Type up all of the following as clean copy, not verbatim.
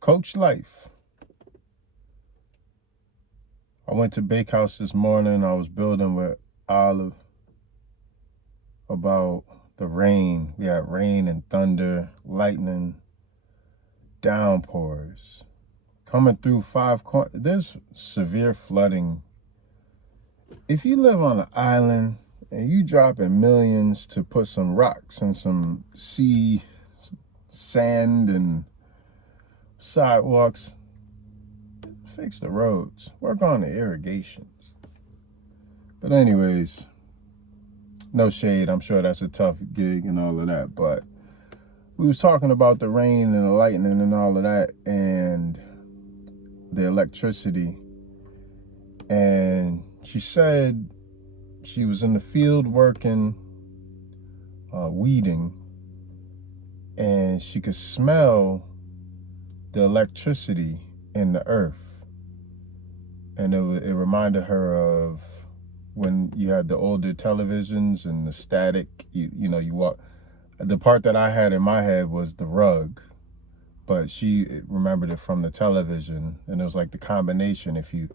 Coachlife. I went to Bakehouse this morning. I was building with Olive about the rain. We had rain and thunder, lightning, downpours coming through five corners. There's severe flooding. If you live on an island and you dropping millions to put some rocks and some sea sand and sidewalks, fix the roads, work on the irrigations. But anyways, no shade, I'm sure that's a tough gig and all of that, but we was talking about the rain and the lightning and all of that and the electricity. And she said she was in the field working, weeding, and she could smell the electricity in the earth. And it reminded her of when you had the older televisions and the static, you walk. The part that I had in my head was the rug, but she remembered it from the television, and it was like the combination. If you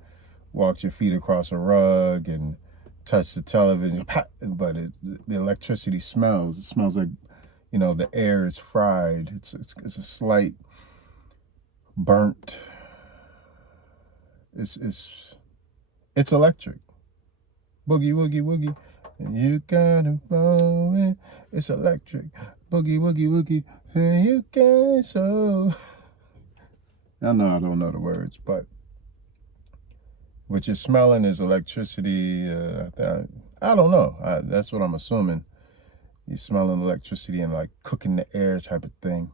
walked your feet across a rug and touched the television, but the electricity smells. It smells like, the air is fried. It's a slight burnt. It's electric. Boogie woogie woogie. And you gotta blow it. It's electric. Boogie woogie woogie. And you can show. I know I don't know the words, but what you're smelling is electricity. I don't know. That's what I'm assuming. You're smelling electricity and like cooking the air type of thing.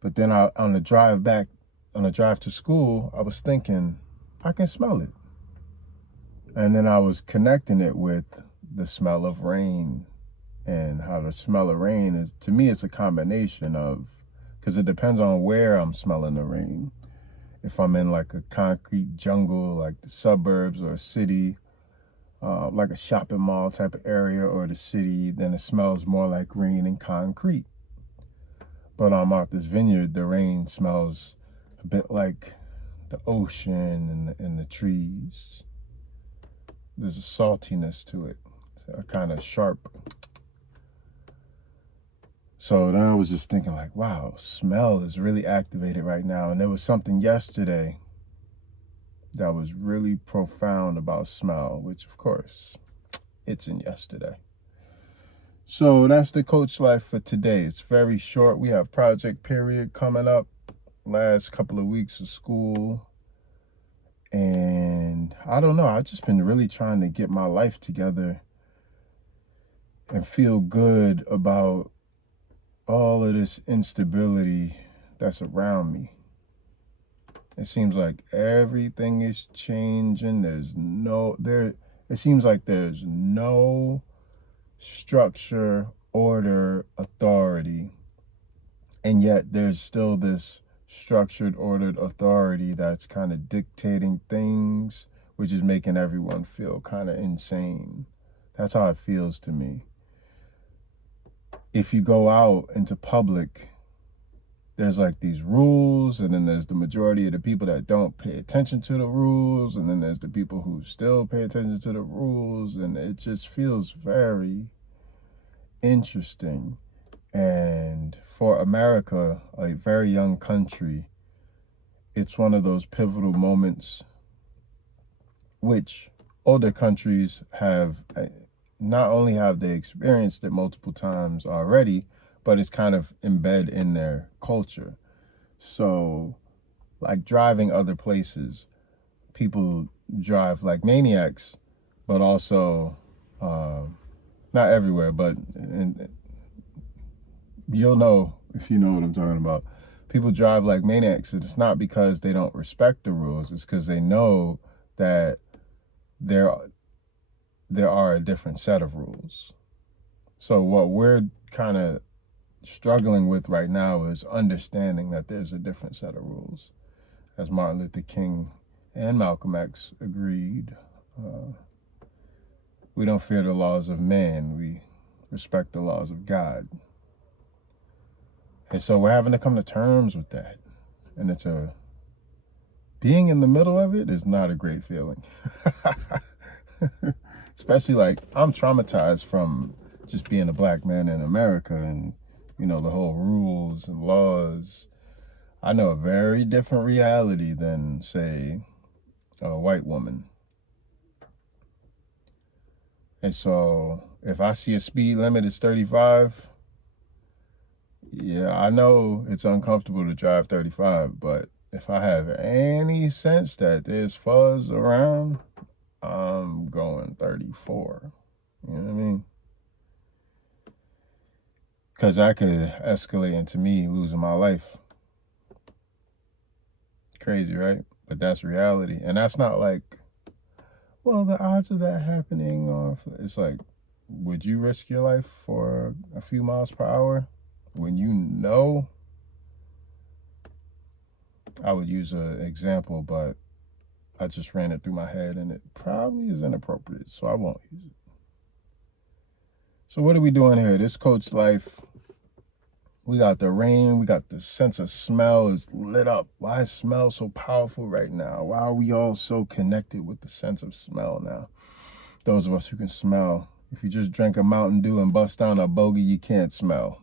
But then on the drive to school, I was thinking, I can smell it. And then I was connecting it with the smell of rain, and how the smell of rain is, to me, it's a combination of, because it depends on where I'm smelling the rain. If I'm in like a concrete jungle, like the suburbs or a city, like a shopping mall type of area or the city, then it smells more like rain and concrete. But I'm out this vineyard, the rain smells a bit like the ocean and the trees. There's a saltiness to it, a kind of sharp. So then I was just thinking like, wow, smell is really activated right now. And there was something yesterday that was really profound about smell, which of course, it's in yesterday. So that's the coach life for today. It's very short. We have project period coming up, last couple of weeks of school. And I don't know, I've just been really trying to get my life together and feel good about all of this instability that's around me. It seems like everything is changing. It seems like there's no structure, order, authority. And yet there's still this structured, ordered authority that's kind of dictating things, which is making everyone feel kind of insane. That's how it feels to me. If you go out into public, there's like these rules, and then there's the majority of the people that don't pay attention to the rules, and then there's the people who still pay attention to the rules, and it just feels very interesting. And for America, a very young country, it's one of those pivotal moments which older countries have, not only have they experienced it multiple times already, but it's kind of embedded in their culture. So like driving other places, people drive like maniacs, but also not everywhere, but you'll know if you know what I'm talking about. People drive like maniacs, and it's not because they don't respect the rules. It's because they know that there are a different set of rules. So what we're kind of struggling with right now is understanding that there's a different set of rules. As Martin Luther King and Malcolm X agreed, we don't fear the laws of man, we respect the laws of God. And so we're having to come to terms with that. And being in the middle of it is not a great feeling. Especially like I'm traumatized from just being a black man in America and, the whole rules and laws. I know a very different reality than, say, a white woman. And so if I see a speed limit is 35, yeah, I know it's uncomfortable to drive 35, but if I have any sense that there's fuzz around, I'm going 34. You know what I mean? Because that could escalate into me losing my life. Crazy, right? But that's reality. And that's not like, well, the odds of that happening are, it's like, would you risk your life for a few miles per hour when you know? I would use an example, but I just ran it through my head and it probably is inappropriate, so I won't use it. So what are we doing here? This Coachlife. We got the rain. We got the sense of smell is lit up. Why is smell so powerful right now? Why are we all so connected with the sense of smell now? Those of us who can smell. If you just drink a Mountain Dew and bust down a bogey, you can't smell.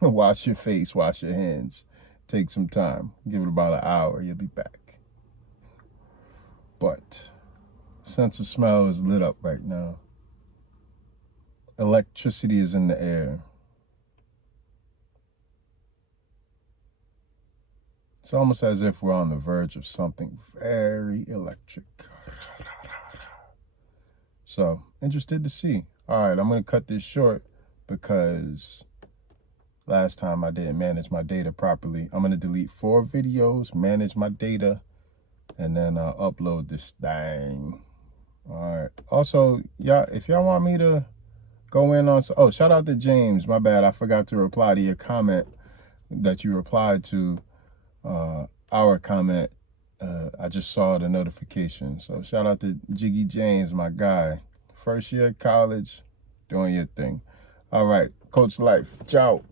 Wash your face. Wash your hands. Take some time. Give it about an hour. You'll be back. But sense of smell is lit up right now. Electricity is in the air. It's almost as if we're on the verge of something very electric. So, interested to see. All right, I'm going to cut this short because last time I didn't manage my data properly. I'm going to delete 4 videos, manage my data, and then upload this thing. All right. Also, y'all, if y'all want me to go in on... Oh, shout out to James. My bad. I forgot to reply to your comment that you replied to. Our comment, I just saw the notification. So shout out to Jiggy James, my guy. First year of college, doing your thing. All right, Coachlife. Ciao.